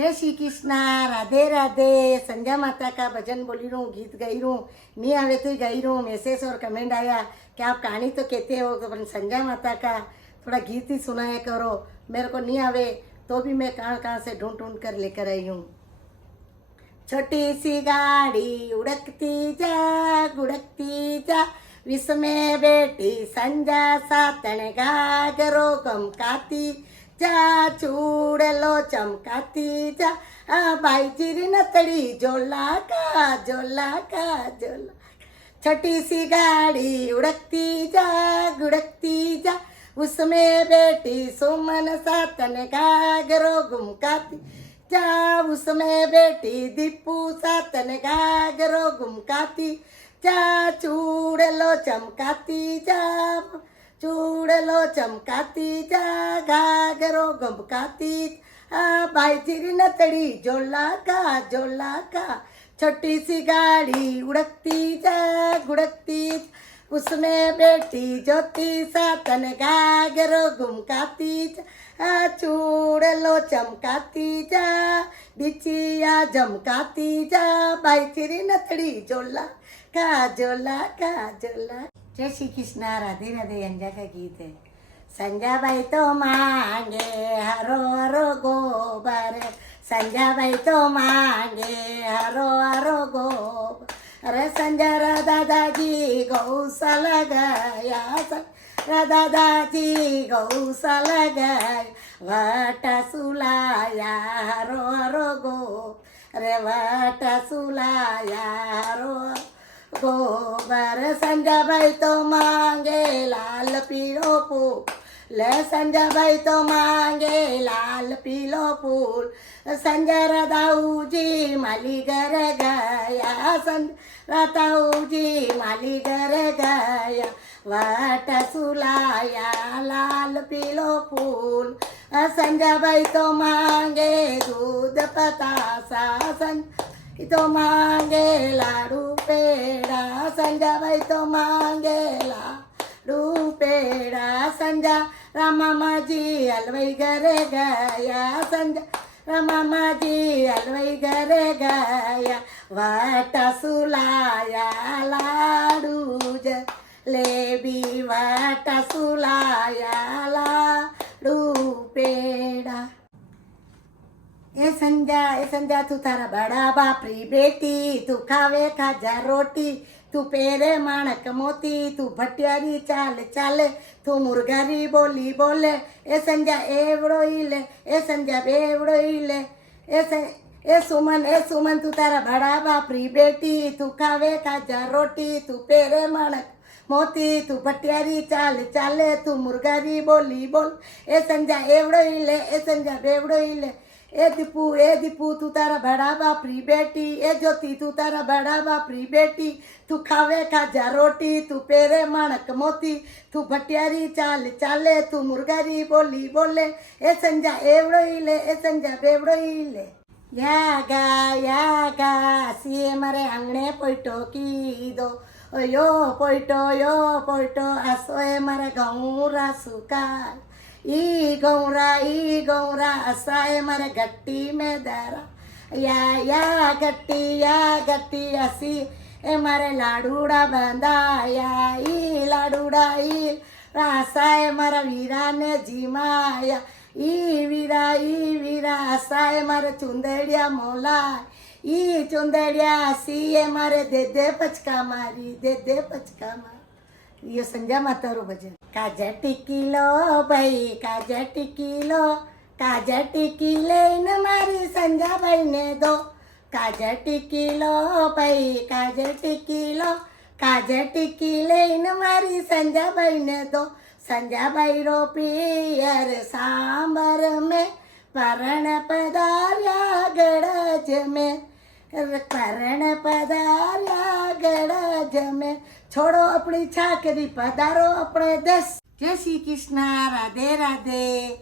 जय श्री कृष्णा, राधे राधे। संध्या माता का भजन बोली रहा हूँ, गीत गाई रहा हूँ, नहीं आवे तो गाई रहा हूँ। मैसेज और कमेंट आया कि आप कहानी तो कहते हो, पर संध्या माता का थोड़ा गीत ही सुनाया करो। मेरे को नहीं आवे तो भी मैं कहाँ कहाँ से ढूंढ ढूंढ कर लेकर आई हूँ। छोटी सी गाड़ी उड़कती जा गुड़कती जा, विश्व में बेटी संजा सातन घाघरो गमकाती जा, चूड़लो चमकाती जा, भाई चिरी नतड़ी झोला का झोला का झोला। छोटी सी गाड़ी उड़कती जा गुड़कती जा, उसमें बेटी सुमन सातन घाघरो घुमकाती जा, उसमें बेटी दीपू सातन घाघरो घुमकाती जा, चूड़लो चमकाती जा चूड़लो चमकाती जा, घाघरो घुमकाती भाई चिरी नतड़ी झोला का। छोटी सी गाड़ी उड़कती जा गुड़कती, उसमें बेटी ज्योति सातन घाघरो घुमकाती जा, चूड़लो चमकाती जा, बिचिया जमकाती जा, भाई चिरी नथड़ी झोला का झोला। जय श्री कृष्णा, राधे राधे। अंजा का गीत है। संजा भाई तो मांगे हरो हरो गोबर, संजा भाई तो मांगे हरो हरो गोबर। अरे संजा राधा दादी गौशाला गया, राधा दादी गौशाला गया, वाटा सुलाया हरो हरो गोबर। अरे वाटा सुलाया हरो गोबर। संजा भाई तो मांगे लाल पीलो फूल, संजा भाई तो मांगे लाल पीलो फूल। संजय राधाऊ जी माली घर गया, राधाऊ जी माली घर गया, वाट सुलाया लाल पीलो फूल। संजय भाई तो मांगे दूध पतासा, तो मांगे लाडू पेड़ा, संजा भाई तो मांगे लाडू पेड़ा। संजा रामा जी हलवाई घर गया, संजा रामा जी हलवाई घर गया, वाटा सुलाया लाडू जलेबी, वाटा सुलाया लाडू पेड़ा। ए संजा तू थारा बड़ा बापरी बेटी, तू खावे खाजा रोटी, तू पेरे माणक मोती, तू भटियारी चाल चाले, तू मुर्गारी बोली बोले। ए संजा एवड़ो इले, ए संजा बेवड़ो इले। ए सुमन तू तारा बड़ा बापरी बेटी, तू खावे खाजा रोटी, तू पेरे माणक मोती, तू भटियारी चाल चाले, तू मुर्गारी बोली बोल। ए संजा एवड़ो इले, ए संजा बेवड़ो इले। ए दीपू तू तारा बड़ा बापरी बेटी, ए ज्योति तू तारा बड़ा बापरी बेटी, तू खावे खाजा रोटी, तू पेरे माणक मोती, तू भटियारी चाल चाले, तू मुर्गारी बोली बोले। ए संजा एवड़ो इले, ए संजा बेवड़ो इले। यागा सीए मारे आंगणे पोइटो कीधो, यो पोइटो आसोए मारे गौरा सुकाय। ई गौरा असाए मारे गट्टी में दरा, या गट्टी असी ए मारे लाडूड़ा बंधाया, ई लाडूड़ा ई असाए मारा वीरा ने जिमाया, ई वीरा असाए मारे चुंदेड़िया मोला, ई चुंदेड़िया असी ए मारे दे पचका मारी। ये संजा माता रो भजन। काजा टिकिलो भाई काजा टिकिले न मारी संजा भाई ने दो, काजा टिकिलो भाई काजा टिकिले न मारी संजा भाई ने दो। संजा भाई रो पियर सांबर में परण पधार्या गड़ज में, परण पधार्या गड़ज में, छोड़ो अपनी छाकरी पधारो अपने देश। जय श्री कृष्णा, राधे राधे।